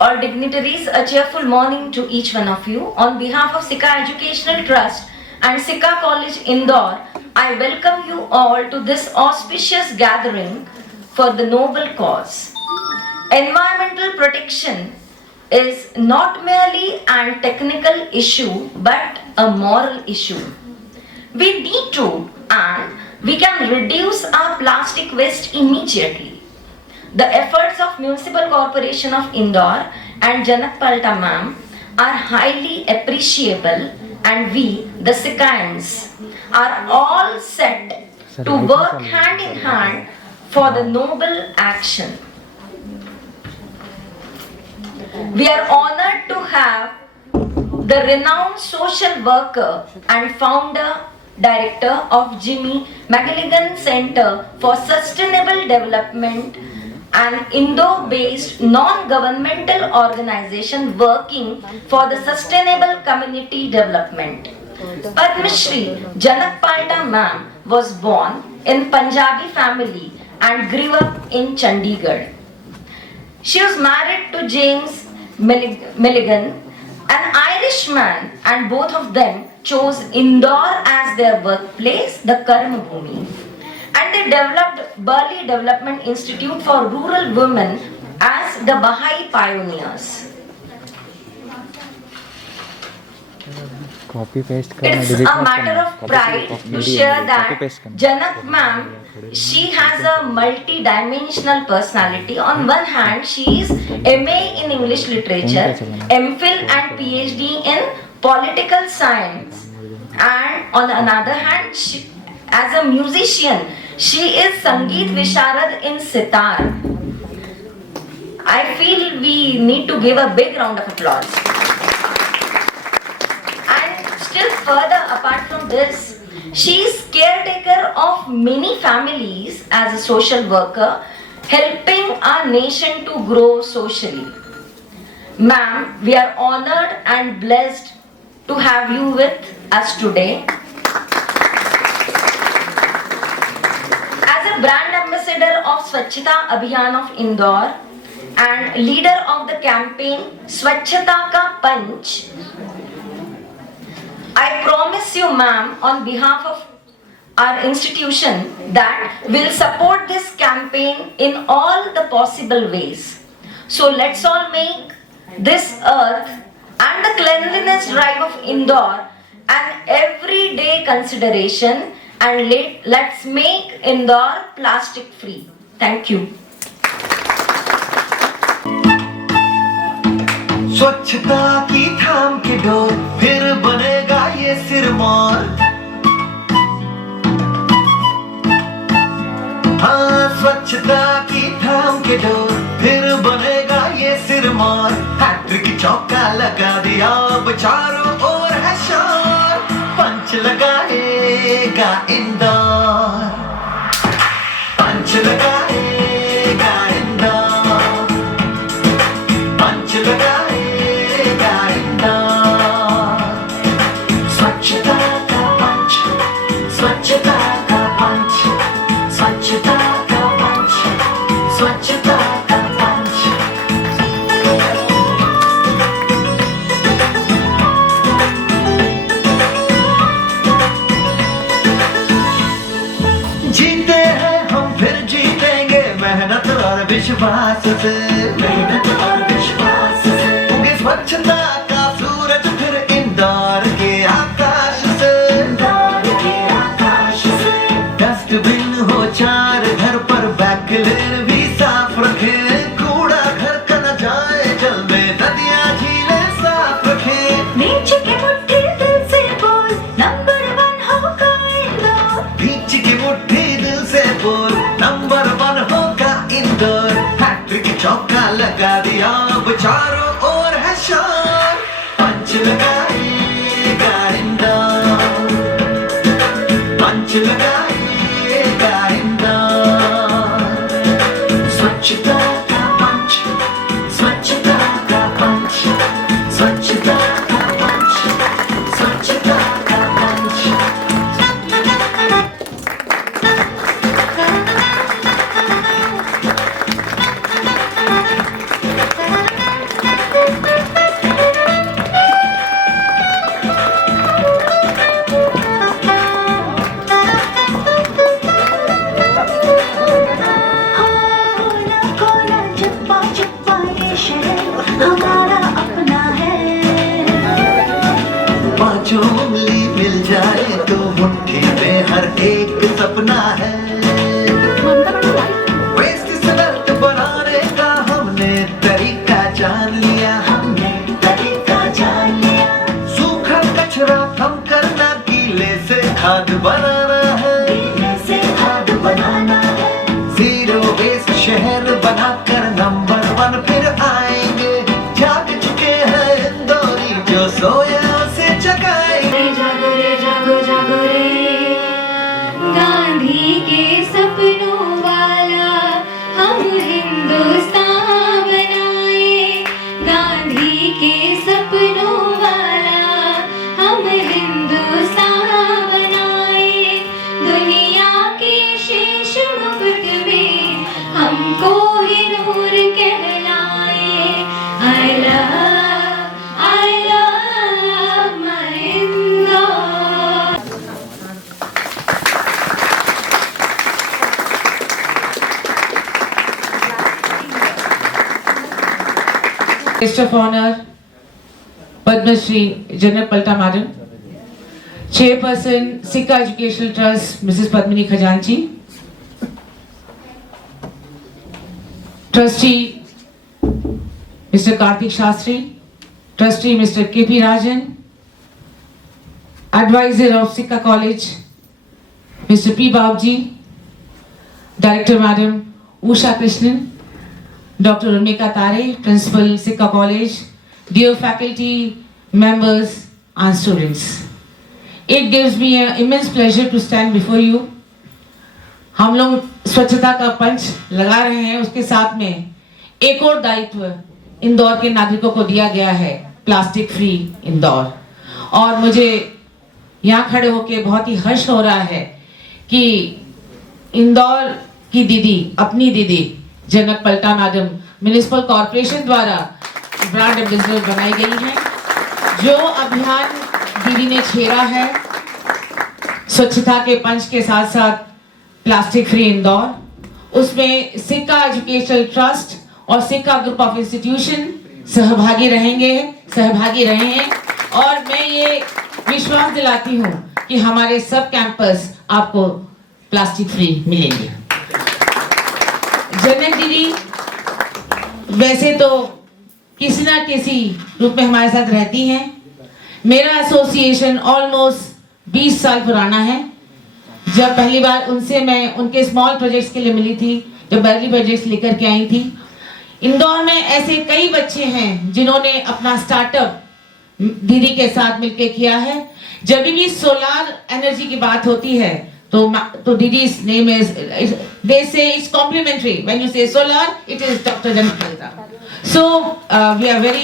All dignitaries, a cheerful morning to each one of you. On behalf of Sikha Educational Trust and Sikha College Indore, I welcome you all to this auspicious gathering for the noble cause. Environmental protection is not merely a technical issue but a moral issue. We need to and we can reduce our plastic waste immediately. The efforts of Municipal Corporation of Indore and Janak Palta ma'am are highly appreciable, and we, the Sikhans, are all set to work hand in hand for the noble action. We are honored to have the renowned social worker and founder director of Jimmy McGilligan Center for Sustainable Development, an Indore-based non-governmental organization working for the sustainable community development. Padma Shri Janak Palta ma'am was born in Punjabi family and grew up in Chandigarh. She was married to James Milligan, an Irishman, and both of them chose Indore as their workplace, the Karma Bhumi. And they developed Burli Development Institute for Rural Women as the Baha'i pioneers. It's a matter of pride to share that Janak ma'am, she has a multi-dimensional personality. On one hand, she is MA in English Literature, MPhil and PhD in Political Science. And on the other hand, as a musician, she is Sangeet Visharad in Sitar. I feel we need to give a big round of applause. And still further, apart from this, she is caretaker of many families as a social worker, helping our nation to grow socially. Ma'am, we are honored and blessed to have you with us today. Brand ambassador of Swachhata Abhiyan of Indore and leader of the campaign Swachhata Ka Panch, I promise you, ma'am, on behalf of our institution that we'll support this campaign in all the possible ways. So let's all make this earth and the cleanliness drive of Indore an everyday consideration, and let's make Indore plastic free. Thank you. स्वच्छता की थाम के door फिर बनेगा ये सिरमौर। हाँ, स्वच्छता की थाम के डोर फिर बनेगा ये सिरमौर। हैट्रिक चौका लगा दिया, अब चारों ओर है शोर। पंच लगाएगा इंदौर, पंच लगाएगा इंदौर, पंच लगाएगा इंदौर। स्वच्छता का पंच, स्वच्छता का पंच, स्वच्छता का पंच, स्वच्छता का पंच। जीते हैं हम फिर जीतेंगे, मेहनत और विश्वास से, मेहनत और विश्वास से। उगे स्वच्छता का सूरज फिर इंदौर के आकाश से, इंदौर के आकाश से। डस्टबिन हो चार घर पर, बैकलेन भी साफ रखे, कूड़ा घर का न जाए जल में, नदियां झीलें साफ रखे। नीचे की मुट्ठी दिल से बोल, नंबर 1 होगा इंदौर। बीच की मुट्ठी दिल से बोल, नंबर 1 होगा इंदौर। हैट्रिक चौका लगा दिया, अब चारों ओर है शोर। पंच लगाएगा इंदौर, पंच लगाएगा इंदौर। स्वच्छता का पंच, स्वच्छता का पंच, स्वच्छता का पंच, स्वच्छता का पंच। शहर हमारा अपना है। पांचों उंगली मिल जाए तो मुट्ठी में हर एक सपना है। वेस्ट से वेल्थ बनाने का हमने तरीका जान लिया, हमने तरीका जान लिया। सूखा कचरा कम करना, गीले से खाद बनाना है, गीले से खाद बनाना है। जीरो वेस्ट शहर बनाकर नंबर 1 फिर आएंगे। जाग चुके हैं इंदौरी, जो सोया उसे जगाएंगे। जागो रे जागो जागो रे, गांधी के सपनों वाला हम हिंदुस्तान बनाए। गांधी के सपनों वाला हम हिंदुस्तान बनाए। दुनिया के शीश मुकुट में हमको ही नूर कहलाए। I love my Indore. Guest of honor, Padma Shri Janak Palta Madam, Chairperson Sikha Educational Trust, Mrs. Padmini Khajanchi, Trustee Mr. Karthik Shastri, Trustee Mr. K.P. Rajan, Advisor of Sikha College, Mr. P. Babji, Director Madam Usha Krishnan, Dr. Ramika Tare, Principal Sikha College, dear faculty, members and students. It gives me an immense pleasure to stand before you. हम लोग स्वच्छता का पंच लगा रहे हैं, उसके साथ में एक और दायित्व इंदौर के नागरिकों को दिया गया है, प्लास्टिक फ्री इंदौर। और मुझे यहाँ खड़े होके बहुत ही हर्ष हो रहा है कि इंदौर की दीदी, अपनी दीदी जनक पलटा मैडम म्युनिसिपल कॉर्पोरेशन द्वारा ब्रांड एम्बेसडर बनाई गई है। जो अभियान दीदी ने छेड़ा है स्वच्छता के पंच के साथ साथ प्लास्टिक फ्री इंदौर, उसमें सिक्का एजुकेशनल ट्रस्ट और सिक्का ग्रुप ऑफ इंस्टीट्यूशन सहभागी रहे हैं। और मैं ये विश्वास दिलाती हूँ कि हमारे सब कैंपस आपको प्लास्टिक फ्री मिलेंगे। जनक दीदी वैसे तो किसी ना किसी रूप में हमारे साथ रहती हैं। मेरा एसोसिएशन ऑलमोस्ट 20 साल पुराना है। जब पहली बार उनसे मैं उनके स्मॉल प्रोजेक्ट्स के लिए मिली थी, जब बर्ली प्रोजेक्ट्स लेकर के आई थी। इंदौर में ऐसे कई बच्चे हैं जिन्होंने अपना स्टार्टअप दीदी के साथ मिलकर किया है। जब भी सोलार एनर्जी की बात होती है तो दीदी's name is, they say it's complimentary. When you say solar, it is Dr. Janak Palta. So we are very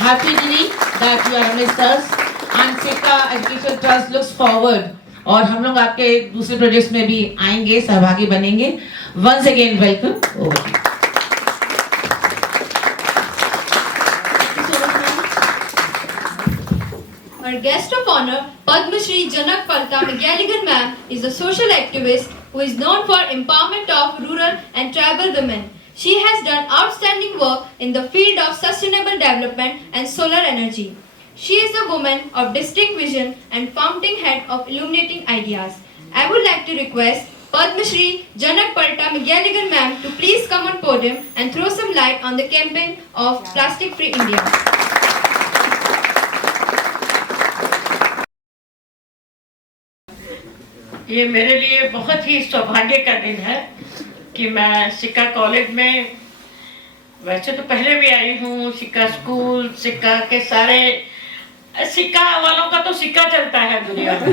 happy, Didi, that you are amidst us, and Sikha Educational Trust looks forward. और हम लोग आपके दूसरे projects में भी आएंगे, सहभागी बनेंगे। Once again, welcome. Over to you. Our guest of honor, Padma Shri Janak Palta McGalligan ma'am, is a social activist who is known for empowerment of rural and tribal women. She has done outstanding work in the field of sustainable development and solar energy. She is a woman of distinct vision and fountain head of illuminating ideas. I would like to request Padma Shri Janak Palta McGalligan ma'am to please come on podium and throw some light on the campaign of Plastic Free India. ये मेरे लिए बहुत ही सौभाग्य का दिन है कि मैं सिक्का कॉलेज में, वैसे तो पहले भी आई हूँ, सिक्का स्कूल, सिक्का के सारे, सिक्का वालों का तो सिक्का चलता है दुनिया में।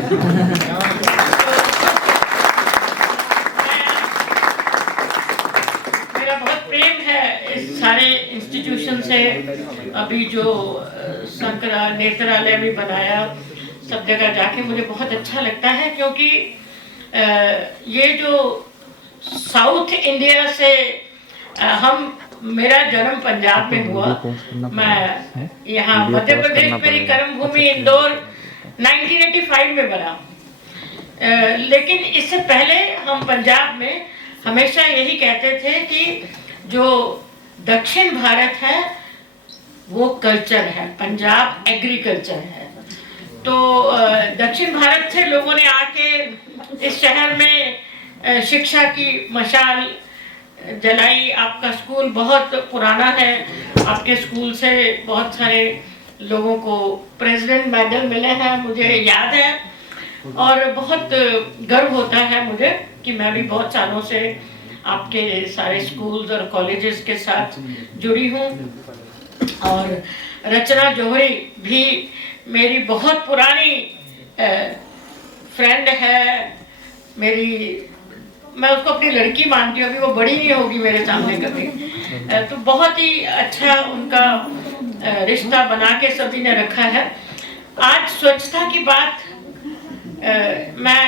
मेरा बहुत प्रेम है इस सारे इंस्टीट्यूशन से। अभी जो शंकरा नेत्रालय भी बनाया, सब जगह जाके मुझे बहुत अच्छा लगता है, क्योंकि ये जो साउथ इंडिया से मेरा जन्म पंजाब में हुआ। मैं यहाँ मध्य प्रदेश मेरी कर्म भूमि इंदौर 1985 में बना, लेकिन इससे पहले हम पंजाब में हमेशा यही कहते थे कि जो दक्षिण भारत है वो कल्चर है, पंजाब एग्रीकल्चर है। तो दक्षिण भारत से लोगों ने आके इस शहर में शिक्षा की मशाल जलाई। आपका स्कूल बहुत पुराना है, आपके स्कूल से बहुत सारे लोगों को प्रेसिडेंट मेडल मिले हैं, मुझे याद है। और बहुत गर्व होता है मुझे कि मैं भी बहुत सालों से आपके सारे स्कूल्स और कॉलेजेस के साथ जुड़ी हूँ। और रचना जौहरी भी मेरी बहुत पुरानी फ्रेंड है, मेरी, मैं उसको अपनी लड़की मानती हूँ, अभी वो बड़ी नहीं होगी मेरे सामने कभी। तो बहुत ही अच्छा उनका रिश्ता बना के सभी ने रखा है। आज स्वच्छता की बात, मैं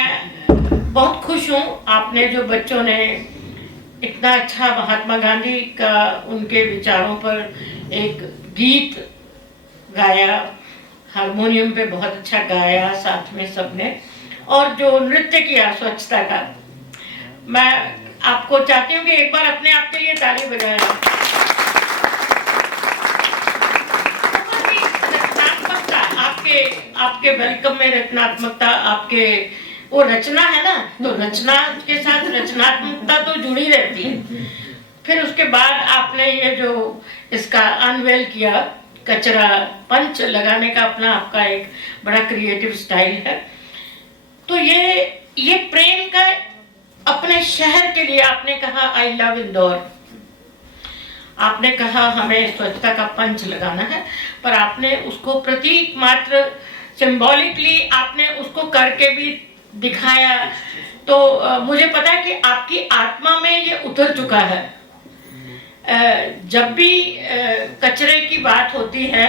बहुत खुश हूँ। आपने जो बच्चों ने इतना अच्छा महात्मा गांधी का, उनके विचारों पर एक गीत गाया, हारमोनियम पे बहुत अच्छा गाया साथ में सबने, और जो नृत्य किया स्वच्छता का, मैं आपको चाहती हूँ कि एक बार अपने आप के लिए ताली बजाएं। रचनात्मकता, आपके वेलकम में रचनात्मकता, आपके वो रचना है ना, तो रचना के साथ रचनात्मकता तो जुड़ी रहती है। फिर उसके बाद आपने ये जो इसका अनवेल किया, कचरा पंच लगाने का अपना आपका एक बड़ा क्रिएटिव स्टाइल है। तो ये प्रेम का अपने शहर के लिए आपने कहा आई लव इंदौर, आपने कहा हमें स्वच्छता का पंच लगाना है, पर आपने उसको प्रतीक मात्र सिंबॉलिकली आपने उसको करके भी दिखाया। तो मुझे पता है कि आपकी आत्मा में ये उतर चुका है। जब भी कचरे की बात होती है,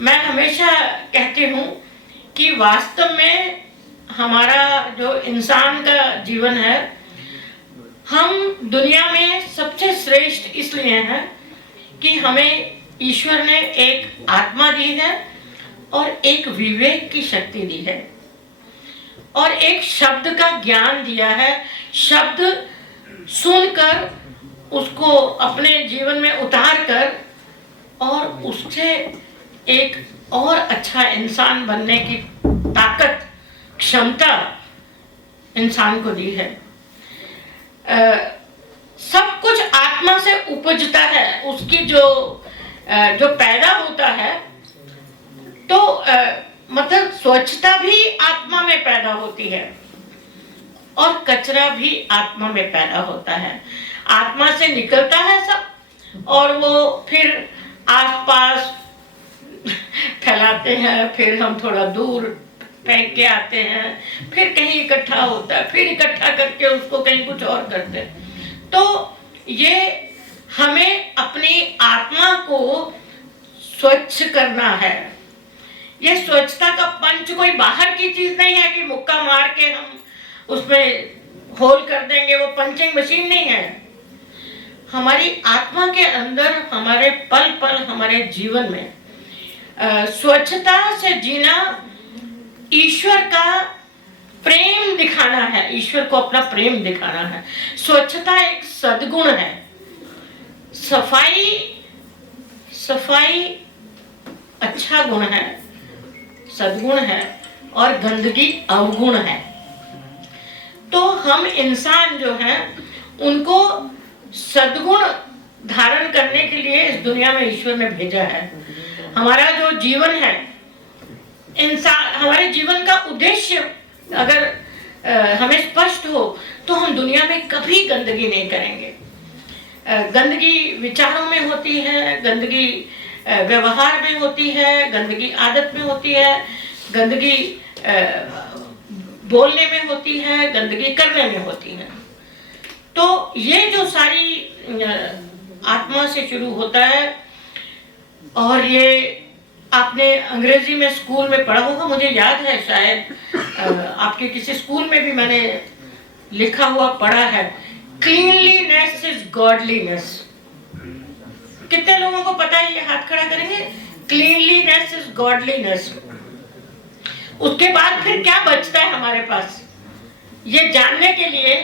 मैं हमेशा कहती हूँ कि वास्तव में हमारा जो इंसान का जीवन है, हम दुनिया में सबसे श्रेष्ठ इसलिए हैं कि हमें ईश्वर ने एक आत्मा दी है और एक विवेक की शक्ति दी है और एक शब्द का ज्ञान दिया है। शब्द सुनकर उसको अपने जीवन में उतार कर और उससे एक और अच्छा इंसान बनने की ताकत, क्षमता इंसान को दी है। सब कुछ आत्मा से उपजता है, उसकी जो पैदा होता है। तो मतलब स्वच्छता भी आत्मा में पैदा होती है और कचरा भी आत्मा में पैदा होता है। आत्मा से निकलता है सब और वो फिर आसपास फैलाते हैं, फिर हम थोड़ा दूर फेंक के आते हैं, फिर कहीं इकट्ठा होता है, फिर इकट्ठा करके उसको कहीं कुछ और करते हैं। तो ये हमें अपनी आत्मा को स्वच्छ करना है। ये स्वच्छता का पंच कोई बाहर की चीज नहीं है कि मुक्का मार के हम उसमें होल कर देंगे, वो पंचिंग मशीन नहीं है। हमारी आत्मा के अंदर, हमारे पल पल हमारे जीवन में स्वच्छता से जीना ईश्वर का प्रेम दिखाना है, ईश्वर को अपना प्रेम दिखाना है। स्वच्छता एक सद्गुण है। सफाई अच्छा गुण है, सद्गुण है, और गंदगी अवगुण है। तो हम इंसान जो हैं उनको सद्गुण धारण करने के लिए इस दुनिया में ईश्वर ने भेजा है। हमारा जो जीवन है, इंसान, हमारे जीवन का उद्देश्य अगर हमें स्पष्ट हो तो हम दुनिया में कभी गंदगी नहीं करेंगे। गंदगी विचारों में होती है, गंदगी व्यवहार में होती है, गंदगी आदत में होती है, गंदगी बोलने में होती है, गंदगी करने में होती है। तो ये जो सारी आत्मा से शुरू होता है, और ये आपने अंग्रेजी में स्कूल में पढ़ा होगा, मुझे याद है शायद आपके किसी स्कूल में भी मैंने लिखा हुआ पढ़ा है, क्लीनलीनेस इज गॉडलीनेस। कितने लोगों को पता है? ये हाथ खड़ा करेंगे। Cleanliness is godliness. उसके बाद फिर क्या बचता है हमारे पास, ये जानने के लिए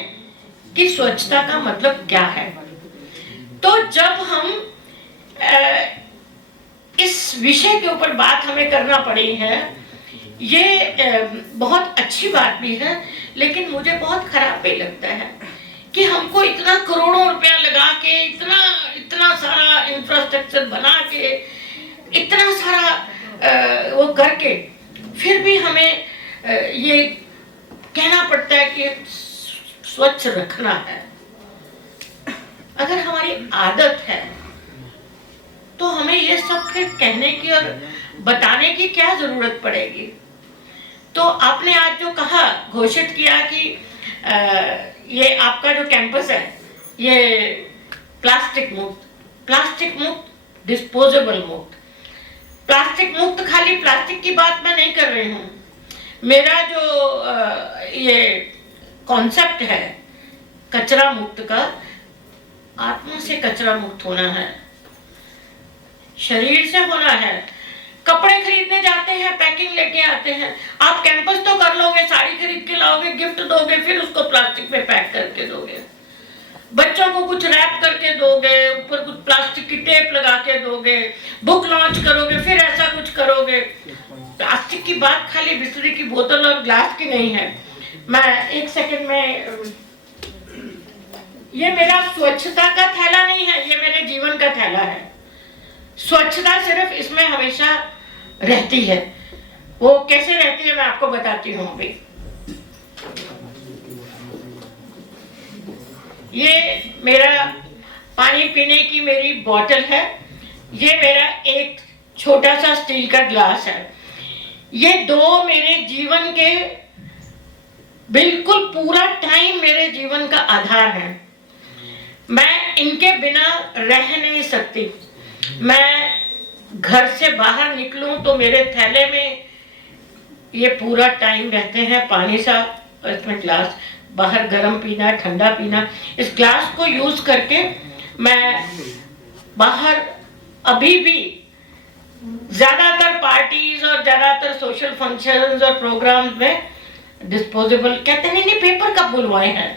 कि स्वच्छता का मतलब क्या है। तो जब हम इस विषय के ऊपर बात हमें करना पड़ी है, ये बहुत अच्छी बात भी है, लेकिन मुझे बहुत खराब भी लगता है कि हमको इतना करोड़ों रुपया लगा के इतना सारा इंफ्रास्ट्रक्चर बना के इतना सारा वो करके फिर भी हमें ये कहना पड़ता है कि स्वच्छ रखना है। अगर हमारी आदत है तो हमें ये सब फिर कहने की और बताने की क्या जरूरत पड़ेगी। तो आपने आज जो कहा, घोषित किया कि ये आपका जो कैंपस है ये प्लास्टिक मुक्त, डिस्पोजेबल मुक्त। प्लास्टिक मुक्त, खाली प्लास्टिक की बात मैं नहीं कर रही हूँ। मेरा जो ये कॉन्सेप्ट है कचरा मुक्त का, आत्मा से कचरा मुक्त होना है, शरीर से होना है। कपड़े खरीदने जाते हैं, पैकिंग लेके आते हैं, आप कैंपस तो कर लोगे, साड़ी खरीद के लाओगे, गिफ्ट दोगे, फिर उसको प्लास्टिक में पैक करके दोगे। बच्चों को कुछ रैप करके दोगे, ऊपर कुछ प्लास्टिक की टेप लगा के दोगे, बुक लॉन्च करोगे, फिर ऐसा कुछ करोगे। प्लास्टिक की बात खाली बिस्लरी की बोतल और ग्लास की नहीं है। मैं एक सेकंड में, ये मेरा स्वच्छता का थैला नहीं है, ये मेरे जीवन का थैला है। स्वच्छता सिर्फ इसमें हमेशा रहती है। वो कैसे रहती है मैं आपको बताती हूँ अभी। ये मेरा पानी पीने की मेरी बोतल है, ये मेरा एक छोटा सा स्टील का ग्लास है। ये दो मेरे जीवन के बिल्कुल पूरा टाइम मेरे जीवन का आधार है। मैं इनके बिना रह नहीं सकती। मैं घर से बाहर निकलूं तो मेरे थैले में ये पूरा टाइम रहते हैं पानी सा, इसमें ग्लास, बाहर गर्म पीना, ठंडा पीना। इस ग्लास को यूज करके मैं बाहर अभी भी ज्यादातर पार्टीज और ज्यादातर सोशल फंक्शंस और प्रोग्राम्स में डिस्पोजेबल कहते नहीं पेपर कप बुलवाए हैं,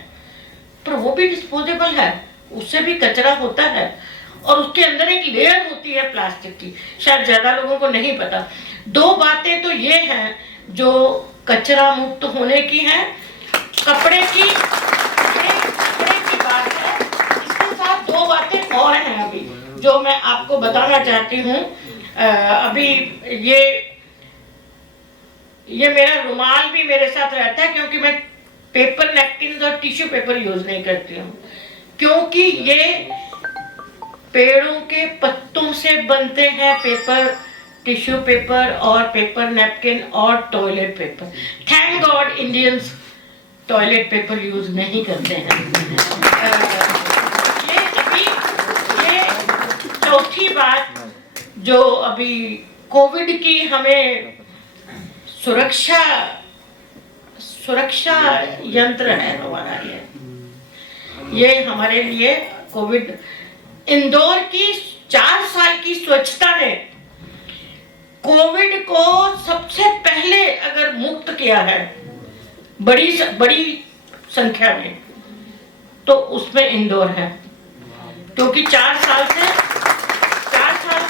पर वो भी डिस्पोजेबल है, उससे भी कचरा होता है और उसके अंदर एक लेयर होती है प्लास्टिक की, शायद ज्यादा लोगों को नहीं पता। दो बातें तो ये हैं जो कचरा मुक्त होने की हैं। कपड़े की बात है, इसके साथ दो बातें और हैं अभी जो मैं आपको बताना चाहती हूँ। अभी ये मेरा रुमाल भी मेरे साथ रहता है, क्योंकि मैं पेपर नैपकिन और टिश्यू पेपर यूज नहीं करती हूँ, क्योंकि ये पेड़ों के पत्तों से बनते हैं पेपर, टिश्यू पेपर और पेपर नैपकिन और toilet paper. Thank God Indians toilet paper use नहीं करते हैं। ये चौथी बात जो अभी कोविड की हमें सुरक्षा यंत्र है हमारा, ये हमारे लिए कोविड, इंदौर की 4 साल की स्वच्छता ने कोविड को सबसे पहले अगर मुक्त किया है बड़ी संख्या में, तो उसमें इंदौर है। क्योंकि 4 साल से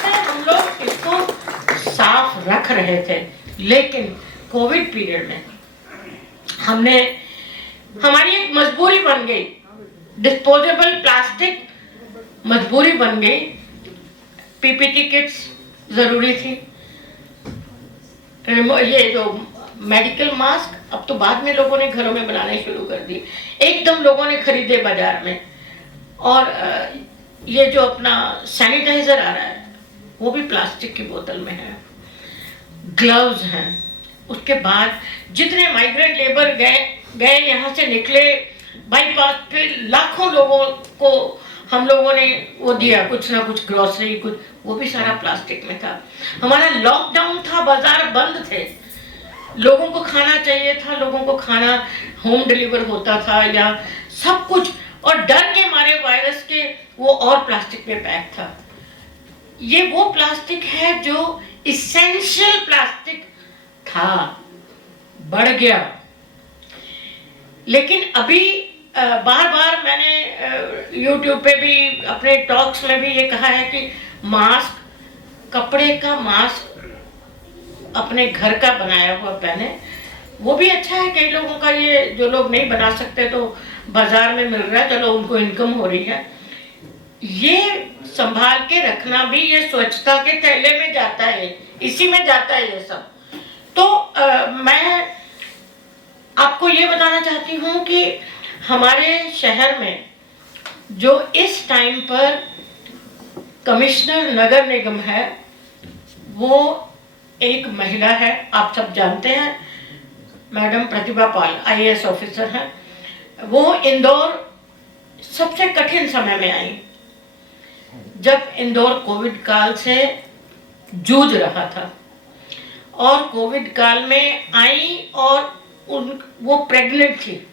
हम लोग इसको साफ रख रहे थे, लेकिन कोविड पीरियड में हमारी एक मजबूरी बन गई, डिस्पोजेबल प्लास्टिक मजबूरी बन गई। पीपीटी किट्स जरूरी थी, ये जो मेडिकल मास्क अब तो बाद में लोगों ने घरों में बनाने शुरू कर दिए, एकदम लोगों ने खरीदे बाजार में। और ये जो अपना सैनिटाइजर आ रहा है वो भी प्लास्टिक की बोतल में है, ग्लव्स हैं। उसके बाद जितने माइग्रेंट लेबर गए यहाँ से निकले बाईपास पे, लाखों लोगों को हम लोगों ने वो दिया, कुछ ना कुछ ग्रोसरी, कुछ, वो भी सारा प्लास्टिक में था। हमारा लॉकडाउन था, बाजार बंद थे, लोगों को खाना चाहिए था, लोगों को खाना होम डिलीवर होता था या सब कुछ, और डर के मारे वायरस के वो और प्लास्टिक में पैक था। ये वो प्लास्टिक है जो इसेंशियल प्लास्टिक था, बढ़ गया। लेकिन अभी बार बार मैंने YouTube पे भी अपने टॉक्स में भी ये कहा है कि मास्क, कपड़े का मास्क अपने घर का बनाया हुआ पहने, वो भी अच्छा है। कई लोगों का ये, जो लोग नहीं बना सकते तो बाजार में मिल रहा है, चलो उनको इनकम हो रही है। ये संभाल के रखना भी ये स्वच्छता के थैले में जाता है, इसी में जाता है ये सब। तो मैं आपको ये बताना चाहती हूँ कि हमारे शहर में जो इस टाइम पर कमिश्नर नगर निगम है, वो एक महिला है, आप सब जानते हैं, madam Pratibha Pal IAS officer हैं। वो इंदौर सबसे कठिन समय में आई, जब इंदौर कोविड काल से जूझ रहा था, और कोविड काल में आई और वो प्रेग्नेंट थी।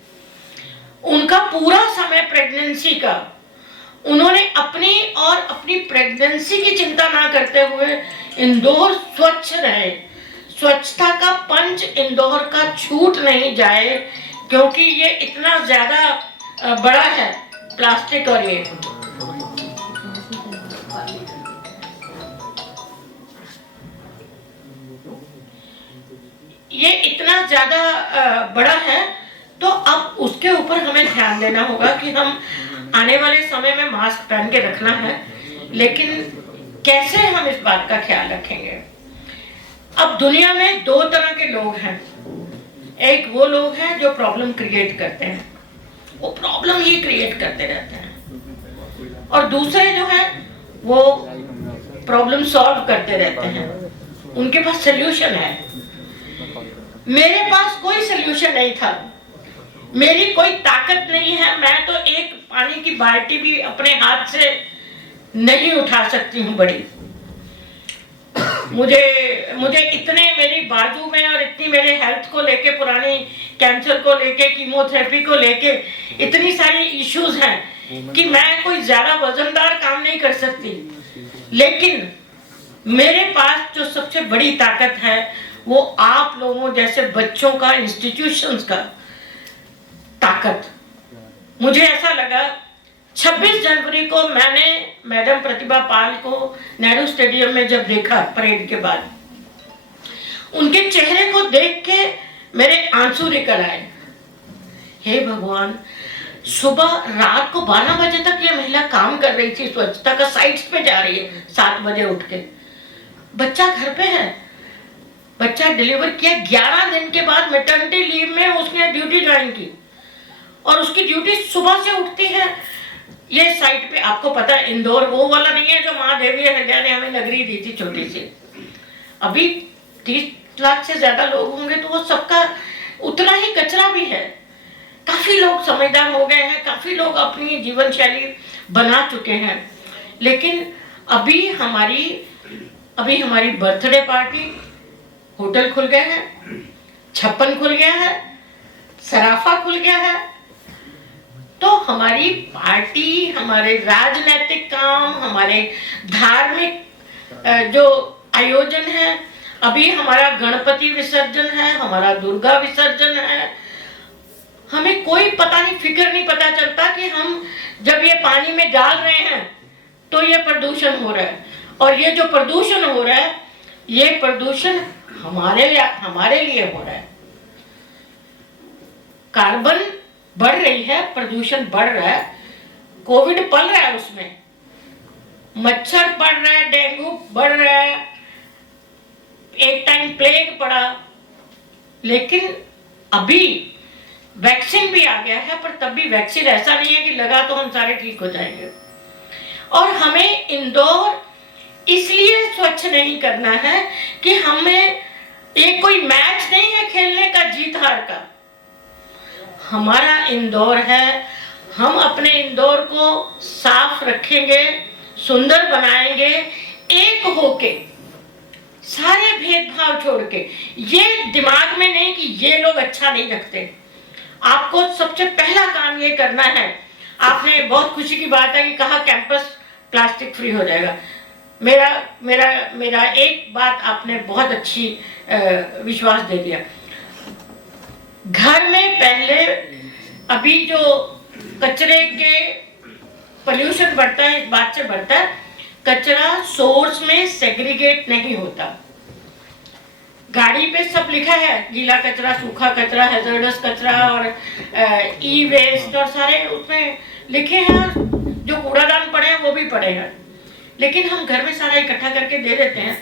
उनका पूरा समय प्रेगनेंसी का उन्होंने अपनी और अपनी प्रेगनेंसी की चिंता ना करते हुए इंदौर स्वच्छ रहे, स्वच्छता का पंच इंदौर का छूट नहीं जाए, क्योंकि ये इतना ज्यादा बड़ा है प्लास्टिक। और ये इतना ज्यादा बड़ा है, तो अब उसके ऊपर हमें ध्यान देना होगा कि हम आने वाले समय में मास्क पहन के रखना है, लेकिन कैसे हम इस बात का ख्याल रखेंगे। अब दुनिया में दो तरह के लोग हैं, एक वो लोग हैं जो प्रॉब्लम क्रिएट करते हैं, वो प्रॉब्लम ही क्रिएट करते रहते हैं, और दूसरे जो हैं वो प्रॉब्लम सॉल्व करते रहते हैं, उनके पास सल्यूशन है। मेरे पास कोई सल्यूशन नहीं था, मेरी कोई ताकत नहीं है, मैं तो एक पानी की बाल्टी भी अपने हाथ से नहीं उठा सकती हूँ बड़ी। मुझे इतने मेरी बाजू में और इतनी मेरे हेल्थ को लेके, पुरानी कैंसर को लेके, कीमोथेरेपी को लेके इतनी सारी इश्यूज हैं कि मैं कोई ज्यादा वजनदार काम नहीं कर सकती। लेकिन मेरे पास जो सबसे बड़ी ताकत है वो आप लोगों जैसे बच्चों का, इंस्टीट्यूशंस का ताकत। मुझे ऐसा लगा 26 जनवरी को मैंने मैडम प्रतिभा पाल को नेहरू स्टेडियम में जब देखा परेड के बाद, उनके चेहरे को देख के मेरे आंसू निकल आए। हे भगवान, सुबह रात को 12 बजे तक ये महिला काम कर रही थी, स्वच्छता का साइट्स पे जा रही है 7 बजे उठ के, बच्चा घर पे है, बच्चा डिलीवर किया, 11 दिन के बाद मैटरनिटी लीव में उसने ड्यूटी ज्वाइन की, और उसकी ड्यूटी सुबह से उठती है। ये साइट पे आपको पता है इंदौर वो वाला नहीं है जो महादेवी हृदय ने हमें नगरी दी थी छोटी सी। अभी 30 लाख से ज्यादा लोग होंगे तो वो सबका उतना ही कचरा भी है। काफी लोग समझदार हो गए हैं, काफी लोग अपनी जीवन शैली बना चुके हैं, लेकिन अभी हमारी बर्थडे पार्टी, होटल खुल गए हैं, 56 खुल गया है, सराफा खुल गया है, तो हमारी पार्टी, हमारे राजनीतिक काम, हमारे धार्मिक जो आयोजन है, अभी हमारा गणपति विसर्जन है, हमारा दुर्गा विसर्जन है, हमें कोई पता नहीं, फिक्र नहीं पता चलता कि हम जब ये पानी में डाल रहे हैं तो ये प्रदूषण हो रहा है, और ये जो प्रदूषण हो रहा है ये प्रदूषण हमारे लिए हो रहा है। कार्बन बढ़ रही है, प्रदूषण बढ़ रहा है, कोविड पल रहा है, उसमें मच्छर बढ़ रहा है, डेंगू बढ़ रहा है, एक टाइम प्लेग पड़ा, लेकिन अभी वैक्सीन भी आ गया है, पर तब भी वैक्सीन ऐसा नहीं है कि लगा तो हम सारे ठीक हो जाएंगे। और हमें इंदौर इसलिए स्वच्छ नहीं करना है कि हमें ये कोई मैच नहीं है खेलने का जीत हार का। हमारा इंदौर है, हम अपने इंदौर को साफ रखेंगे, सुंदर बनाएंगे, एक होके, सारे भेदभाव छोड़ के। ये दिमाग में नहीं कि ये लोग अच्छा नहीं रखते। आपको सबसे पहला काम ये करना है। आपने बहुत खुशी की बात है कि कहा कैंपस प्लास्टिक फ्री हो जाएगा। मेरा एक बात आपने बहुत अच्छी विश्वास दे दिया। घर में पहले अभी जो कचरे के पोल्यूशन बढ़ता है, इस बात से बढ़ता है, कचरा सोर्स में सेग्रीगेट नहीं होता। गाड़ी पे सब लिखा है, गीला कचरा, सूखा कचरा, हैजर्डस कचरा और ई वेस्ट और सारे उसमें लिखे हैं। जो कूड़ादान पड़े हैं वो भी पड़े हैं, लेकिन हम घर में सारा इकट्ठा करके दे देते हैं,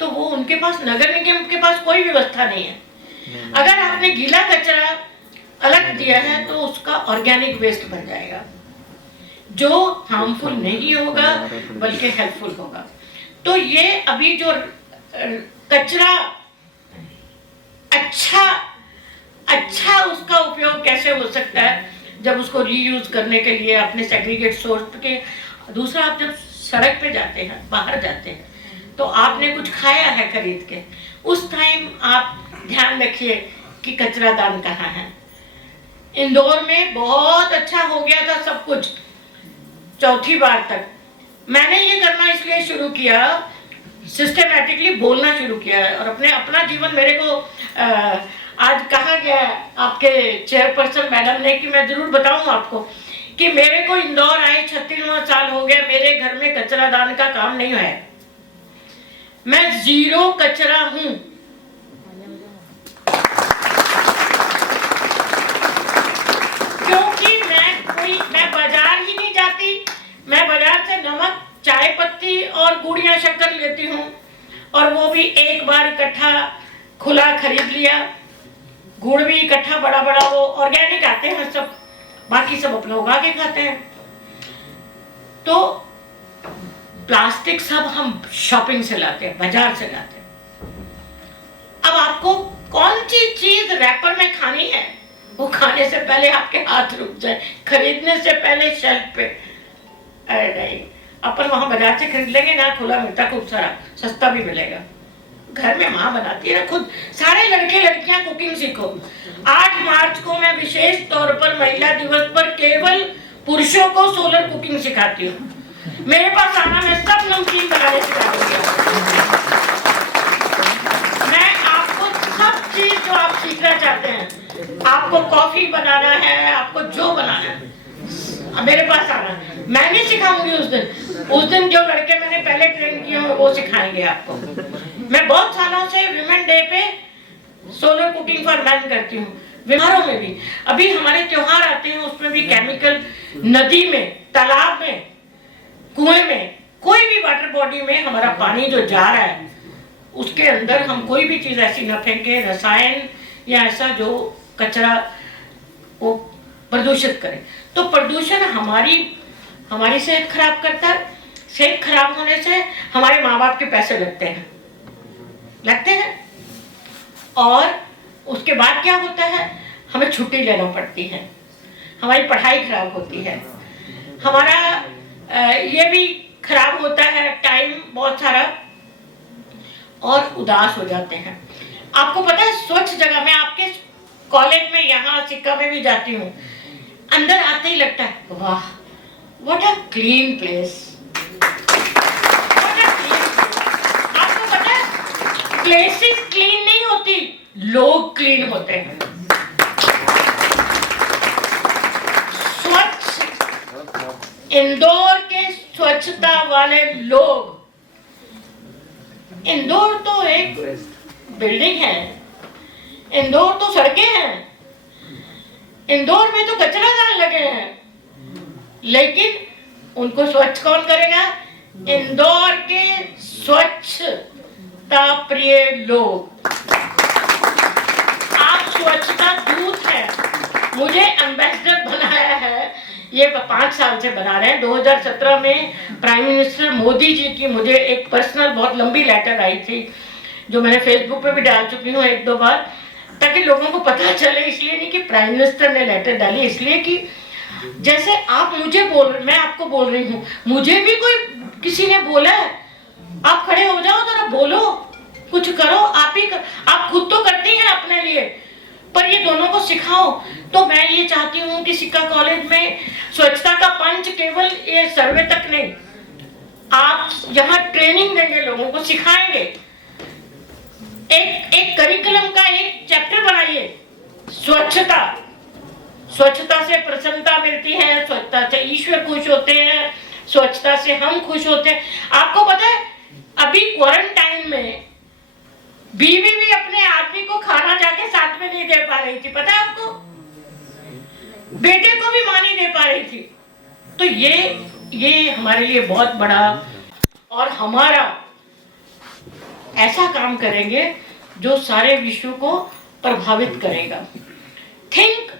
तो वो उनके पास, नगर निगम के पास कोई व्यवस्था नहीं है। अगर आपने गीला कचरा अलग दिया है तो उसका ऑर्गेनिक वेस्ट बन जाएगा, जो हार्मफुल नहीं होगा बल्कि हेल्पफुल होगा। तो ये अभी जो कचरा अच्छा उसका उपयोग कैसे हो सकता है, जब उसको रीयूज करने के लिए अपने सेग्रीगेट सोर्स के। दूसरा, आप जब सड़क पे जाते हैं, बाहर जाते हैं, तो आपने कुछ खाया है खरीद के, उस टाइम आप ध्यान रखिए कि कचरा दान कहाँ है। इंदौर में बहुत अच्छा हो गया था सब कुछ, चौथी बार तक। मैंने ये करना इसलिए शुरू किया, सिस्टमैटिकली बोलना शुरू किया, और अपना जीवन मेरे को आज कहा गया आपके चेयरपर्सन मैडम ने कि मैं जरूर बताऊं आपको कि मेरे को इंदौर आए 36वां साल हो गया, मेरे घर में कचरा दान का काम नहीं है। मैं जीरो कचरा हूं। क्योंकि मैं बाजार ही नहीं जाती। मैं बाजार से नमक, चाय पत्ती और गुड़ या शक्कर लेती हूँ, और वो भी एक बार इकट्ठा खुला खरीद लिया। गुड़ भी इकट्ठा बड़ा बड़ा, वो ऑर्गेनिक आते हैं सब, बाकी सब अपना उगा के खाते हैं। तो प्लास्टिक सब हम शॉपिंग से लाते हैं, बाजार से लाते हैं। अब आपको कौन सी चीज रैपर में खानी है, वो खाने से पहले आपके हाथ रुक जाए, खरीदने से पहले शेल्फ पे। अरे नहीं, अपन वहां बाजार से खरीद लेंगे ना, खुला मिलता खूब सारा, सस्ता भी मिलेगा। घर में माँ बनाती है ना खुद। सारे लड़के लड़कियां कुकिंग सीखो। 8 मार्च को मैं विशेष तौर पर महिला दिवस पर केवल पुरुषों को सोलर कुकिंग सिखाती हूँ। मेरे पास आना, मैं सब नमकीन बनाने सिखा दूंगी। मैं आपको सब चीज जो आप सीखना चाहते हैं, आपको कॉफी बनाना है, आपको जो बनाना है, मेरे पास आना। मैं नहीं सिखाऊंगी उस दिन जो लड़के मैंने पहले ट्रेन किए हैं वो सिखाएंगे आपको। मैं बहुत सालों से विमेन डे पे सोलर कुकिंग फॉर मैन करती हूँ। त्योहारों में भी, अभी हमारे त्योहार आते हैं, उसमें भी केमिकल, नदी में, तालाब में, कुएं में, कोई भी वाटर बॉडी में हमारा पानी जो जा रहा है, उसके अंदर हम कोई भी चीज ऐसी न फेंके, रसायन या ऐसा जो कचरा वो प्रदूषित करे। तो प्रदूषण हमारी सेहत खराब करता है। सेहत खराब होने से हमारे माँ बाप के पैसे लगते हैं, और उसके बाद क्या होता है, हमें छुट्टी लेना पड़ती है, हमारी पढ़ाई खराब होती है, हमारा ये भी खराब होता है, टाइम बहुत सारा, और उदास हो जाते हैं। आपको पता है, स्वच्छ जगह, मैं आपके कॉलेज में, यहाँ सिक्का में भी जाती हूँ, अंदर आते ही लगता है वाह, व्हाट अ क्लीन प्लेस। आपको पता है, प्लेसेस क्लीन नहीं होती, लोग क्लीन होते हैं। स्वच्छ इंदौर के स्वच्छता वाले लोग। इंदौर तो एक बिल्डिंग है, इंदौर तो सड़कें हैं, इंदौर में तो कचरा दान लगे हैं, लेकिन उनको स्वच्छ कौन करेगा? इंदौर के स्वच्छता प्रिय लोग। आप स्वच्छता दूत हैं। मुझे एम्बेसडर बनाया है, ये 5 साल से बना रहे हैं। 2017 में प्राइम मिनिस्टर मोदी जी की मुझे एक पर्सनल बहुत लंबी लेटर आई थी, जो मैंने फेसबुक पे भी डाल चुकी हूँ 1-2 बार, ताकि लोगों को पता चले। इसलिए नहीं कि प्राइम मिनिस्टर ने लेटर डाली, इसलिए कि जैसे आप मुझे मैं आपको बोल रही हूँ, मुझे भी कोई किसी ने बोला है, आप खड़े हो जाओ, जरा बोलो, कुछ करो। आप खुद तो करती हैं अपने लिए, पर ये दोनों को सिखाओ। तो मैं ये चाहती हूँ कि सिक्का कॉलेज में स्वच्छता का पंच केवल ये सर्वे तक नहीं, आप यहाँ ट्रेनिंग देंगे, लोगों को सिखाएंगे। एक करिकुलम का एक चैप्टर बनाइए, स्वच्छता से प्रसन्नता मिलती है, स्वच्छता से ईश्वर खुश होते हैं, स्वच्छता से हम खुश होते हैं। आपको पता है अभी क्वारंटाइन में बीवी भी अपने आदमी को खाना जाके साथ में नहीं दे पा रही थी, पता है आपको? बेटे को भी मां नहीं दे पा रही थी। तो ये हमारे लिए बहुत बड़ा, और हमारा ऐसा काम करेंगे जो सारे विश्व को प्रभावित करेगा। Think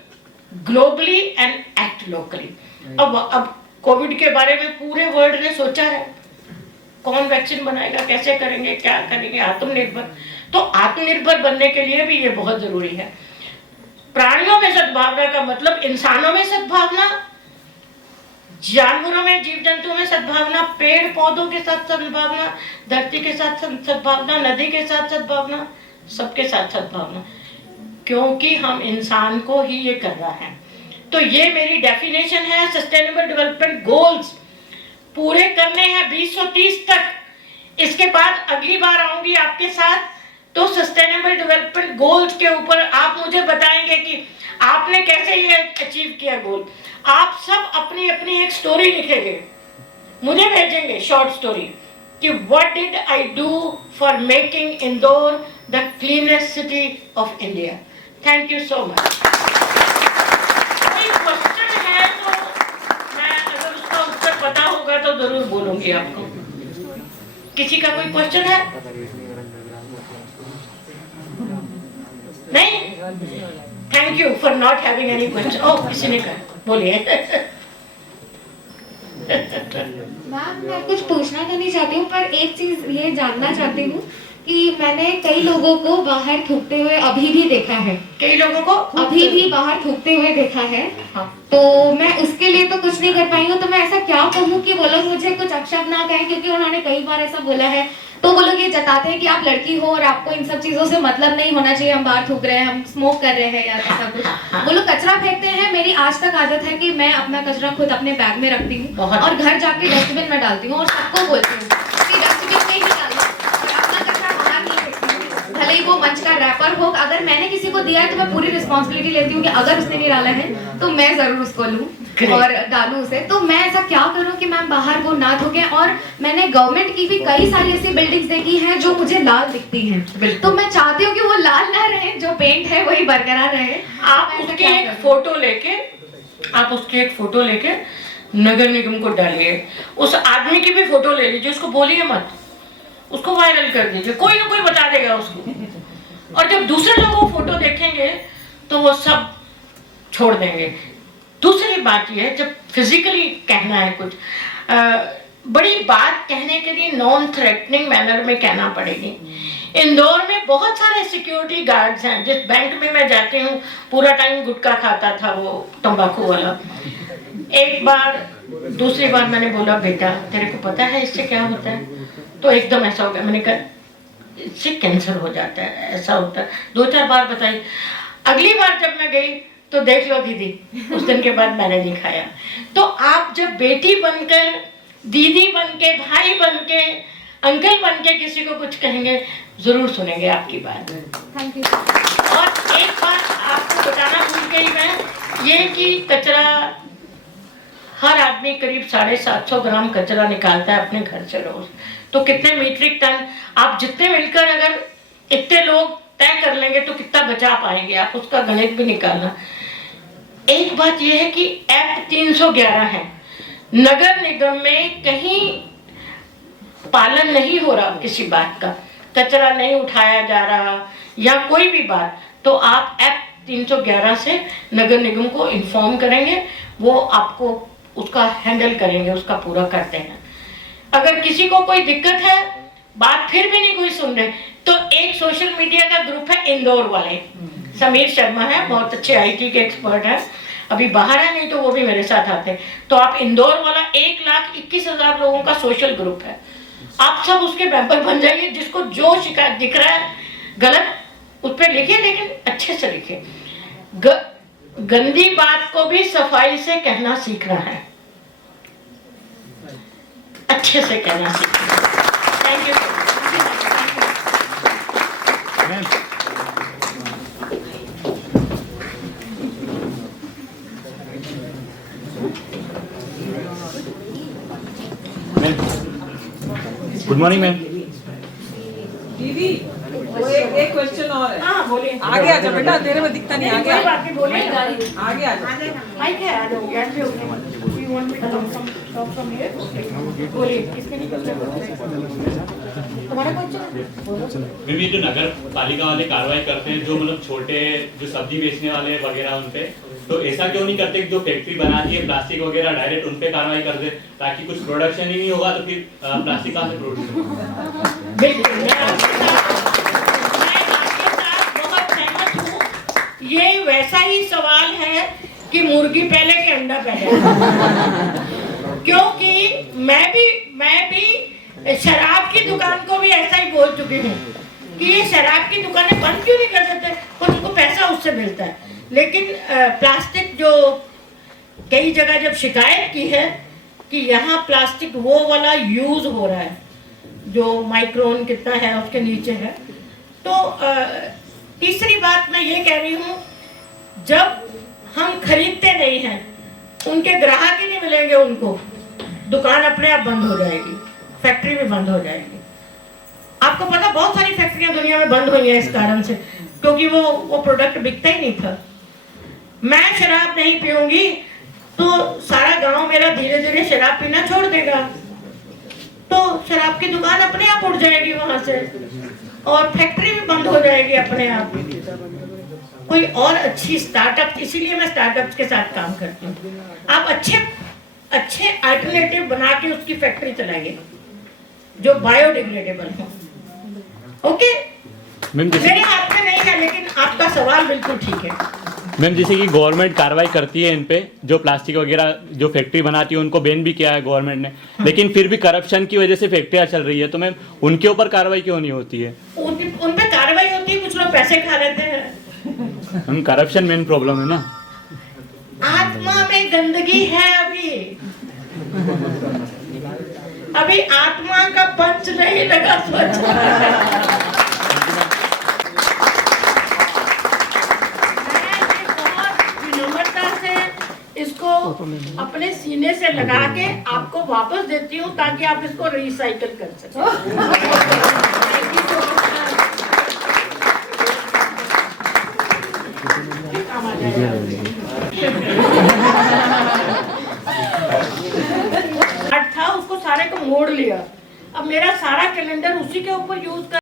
globally and act locally. अब कोविड के बारे में पूरे वर्ल्ड ने सोचा है, कौन वैक्सीन बनाएगा, कैसे करेंगे, क्या करेंगे, आत्मनिर्भर। तो आत्मनिर्भर बनने के लिए भी ये बहुत जरूरी है। प्राणियों में सद्भावना का मतलब इंसानों में सद्भावना, जानवरों में, जीव जंतुओं में सद्भावना, पेड़ पौधों के साथ सद्भावना, धरती के साथ सद्भावना, नदी के साथ सद्भावना, सबके साथ सद्भावना, क्योंकि हम इंसान को ही ये कर रहा है। तो ये मेरी डेफिनेशन है। सस्टेनेबल डेवलपमेंट गोल्स पूरे करने हैं 2030 तक। इसके बाद अगली बार आऊंगी आपके साथ, तो सस्टेनेबल डेवलपमेंट गोल्स के ऊपर आप मुझे बताएंगे कि आपने कैसे ये अचीव किया गोल। आप सब अपनी अपनी एक स्टोरी लिखेंगे, मुझे भेजेंगे शॉर्ट स्टोरी कि what did I do for making Indore the cleanest city of India. Thank you so much. कोई क्वेश्चन है तो मैं अगर उसका उत्तर पता होगा तो जरूर बोलूंगी आपको। किसी का कोई क्वेश्चन है? नहीं? Thank you for not having any question. Oh, किसी ने कहा, बोलिए। मैम मैं कुछ पूछना तो नहीं चाहती हूँ, पर एक चीज ये जानना चाहती हूँ कि मैंने कई लोगों को बाहर थूकते हुए अभी भी देखा है। कई लोगों को अभी भी बाहर थूकते हुए देखा है। हाँ। तो मैं उसके लिए तो कुछ नहीं कर पाई हूँ, तो मैं ऐसा क्या कहूँ कि वो लोग मुझे कुछ अपशब्द ना कहें, क्योंकि उन्होंने कई बार ऐसा बोला है। तो वो लोग ये जताते हैं कि आप लड़की हो और आपको इन सब चीजों से मतलब नहीं होना चाहिए, हम बाहर थूक रहे हैं, हम स्मोक कर रहे हैं या ऐसा कुछ। वो लोग कचरा फेंकते हैं। मेरी आज तक आदत है कि मैं अपना कचरा खुद अपने बैग में रखती हूँ और घर जाके डस्टबिन में डालती हूँ और सबको बोलती हूँ कि डस्टबिन में ही डालना और अपना कचरा बाहर नहीं फेंकती हूँ। भले ही वो मंच का रैपर हो, अगर मैंने किसी को दिया है तो मैं पूरी रिस्पॉन्सिबिलिटी लेती हूँ कि अगर उसने नहीं डाला है तो मैं जरूर उसको लूँ और डालूं उसे। तो मैं ऐसा क्या करूं कि मैम बाहर वो ना थूके। और मैंने गवर्नमेंट की भी कई सारी ऐसी बिल्डिंग्स देखी हैं जो मुझे लाल दिखती हैं, तो मैं चाहती हूँ कि वो लाल ना रहे, जो पेंट है वही बरकरार रहे। आप उसके एक फोटो लेके नगर निगम को डालिए। उस आदमी की भी फोटो ले लीजिए, उसको बोलिए मत, उसको वायरल कर दीजिए, कोई ना कोई बता देगा उसको। और जब दूसरे लोग वो फोटो देखेंगे तो वो सब छोड़ देंगे। दूसरी बात यह है, जब फिजिकली कहना है कुछ, बड़ी बात कहने के लिए नॉन थ्रेटनिंग मैनर में कहना पड़ेगी। इंदौर में बहुत सारे सिक्योरिटी गार्ड्स हैं। जिस बैंक में मैं जाती हूँ पूरा टाइम गुटखा खाता था वो तंबाकू वाला। एक बार, दूसरी बार मैंने बोला बेटा तेरे को पता है इससे क्या होता है? तो एकदम ऐसा हो गया। मैंने कहा इससे कैंसर हो जाता है, ऐसा होता है। 2-4 बार बताई। अगली बार जब मैं गई तो देख लो दीदी, उस दिन के बाद मैंने नहीं खाया। तो आप जब बेटी बनकर, दीदी बनके, भाई बनके, अंकल बनके किसी को कुछ कहेंगे, जरूर सुनेंगे आपकी बात। Thank you. और एक बात आपको बताना भूल गई मैं, ये कि कचरा, हर आदमी करीब 750 ग्राम कचरा निकालता है अपने घर से रोज। तो कितने मीट्रिक टन, आप जितने मिलकर अगर इतने लोग तय कर लेंगे तो कितना बचा पाएंगे आप, उसका गणित भी निकालना। एक बात यह है कि एक्ट 311 है, नगर निगम में कहीं पालन नहीं हो रहा किसी बात का, कचरा नहीं उठाया जा रहा या कोई भी बात, तो आप एक्ट 311 से नगर निगम को इन्फॉर्म करेंगे, वो आपको उसका हैंडल करेंगे, उसका पूरा करते हैं। अगर किसी को कोई दिक्कत है, बात फिर भी नहीं कोई सुन रहे, तो एक सोशल मीडिया का ग्रुप है इंदौर वाले, समीर शर्मा है, बहुत अच्छे आईटी के एक्सपर्ट हैं, अभी बाहर है, नहीं तो वो भी मेरे साथ आते हैं। तो आप इंदौर वाला 1,21,000 लोगों का सोशल ग्रुप है, आप सब उसके मेंबर बन जाइए। जिसको जो शिकायत दिख रहा है गलत, उस पर लिखिए, लेकिन अच्छे से लिखिए। गंदी बात को भी सफाई से कहना सीखना है, अच्छे से कहना सीखना है। Thank you. Good morning ma'am. दीदी वो एक क्वेश्चन और है। हाँ बोलिए। आगे आ जा बेटा, तेरे में दिखता नहीं, आगे आगे बोलिए, आगे आ जा। माइक है, आ जाओ, गेट पे हो गए। We want me to come from talk from here? बोलिए, किसके नहीं करते? तुम्हारा क्वेश्चन? मैम ये जो नगर पालिका वाले कार्रवाई करते हैं, जो मतलब छोटे जो सब्जी बेचने वाले वगैरह उन पे, तो ऐसा क्यों नहीं करते कि जो फैक्ट्री बनाती है प्लास्टिक वगैरह डायरेक्ट उन पे कार्रवाई कर दे, ताकि कुछ प्रोडक्शन ही नहीं होगा तो फिर प्लास्टिक कहाँ से प्रोड्यूस होगा? बिल्कुल, मैं आपके साथ बहुत सहमत हूँ। ये वैसा ही सवाल है कि मुर्गी पहले कि अंडा पहले। क्योंकि मैं भी शराब की दुकान को भी ऐसा ही बोल चुकी हूँ कि ये शराब की दुकानें बंद क्यों नहीं कर सकते, और उनको पैसा उससे मिलता है। लेकिन प्लास्टिक जो कई जगह जब शिकायत की है कि यहाँ प्लास्टिक वो वाला यूज हो रहा है जो माइक्रोन कितना है उसके नीचे है, तो तीसरी बात मैं ये कह रही हूँ, जब हम खरीदते नहीं हैं, उनके ग्राहक ही नहीं मिलेंगे, उनको दुकान अपने आप बंद हो जाएगी, फैक्ट्री भी बंद हो जाएगी। आपको पता बहुत सारी फैक्ट्रियां दुनिया में बंद हुई हैं इस कारण से, क्योंकि वो प्रोडक्ट बिकता ही नहीं था। मैं शराब नहीं पीऊंगी तो सारा गांव मेरा धीरे धीरे शराब पीना छोड़ देगा, तो शराब की दुकान अपने आप उड़ जाएगी वहां से, और फैक्ट्री भी बंद हो जाएगी अपने आप। कोई और अच्छी स्टार्टअप, इसीलिए मैं स्टार्टअप के साथ काम करती हूँ। आप अच्छे अल्टरनेटिव बना के उसकी फैक्ट्री चलाइए जो बायोडिग्रेडेबल हो। ओके मेरे हाथ में नहीं है, लेकिन आपका सवाल बिल्कुल ठीक है। मैम जैसे कि गवर्नमेंट कार्रवाई करती है इन पे, जो प्लास्टिक वगैरह जो फैक्ट्री बनाती है उनको बैन भी किया है गवर्नमेंट ने, लेकिन फिर भी करप्शन की वजह से फैक्ट्रियां चल रही है, तो मैम उनके ऊपर कार्रवाई क्यों नहीं होती है? उन पे कार्रवाई होती है, कुछ लोग पैसे खा लेते हैं। हम करप्शन मेन प्रॉब्लम है ना। आत्मा में गंदगी है अभी आत्मा का पंच नहीं लगा स्वच्छ। विनम्रता से इसको अपने सीने से लगा के आपको वापस देती हूँ ताकि आप इसको रिसाइकल कर सकें। था उसको सारे को मोड़ लिया, अब मेरा सारा कैलेंडर उसी के ऊपर यूज कर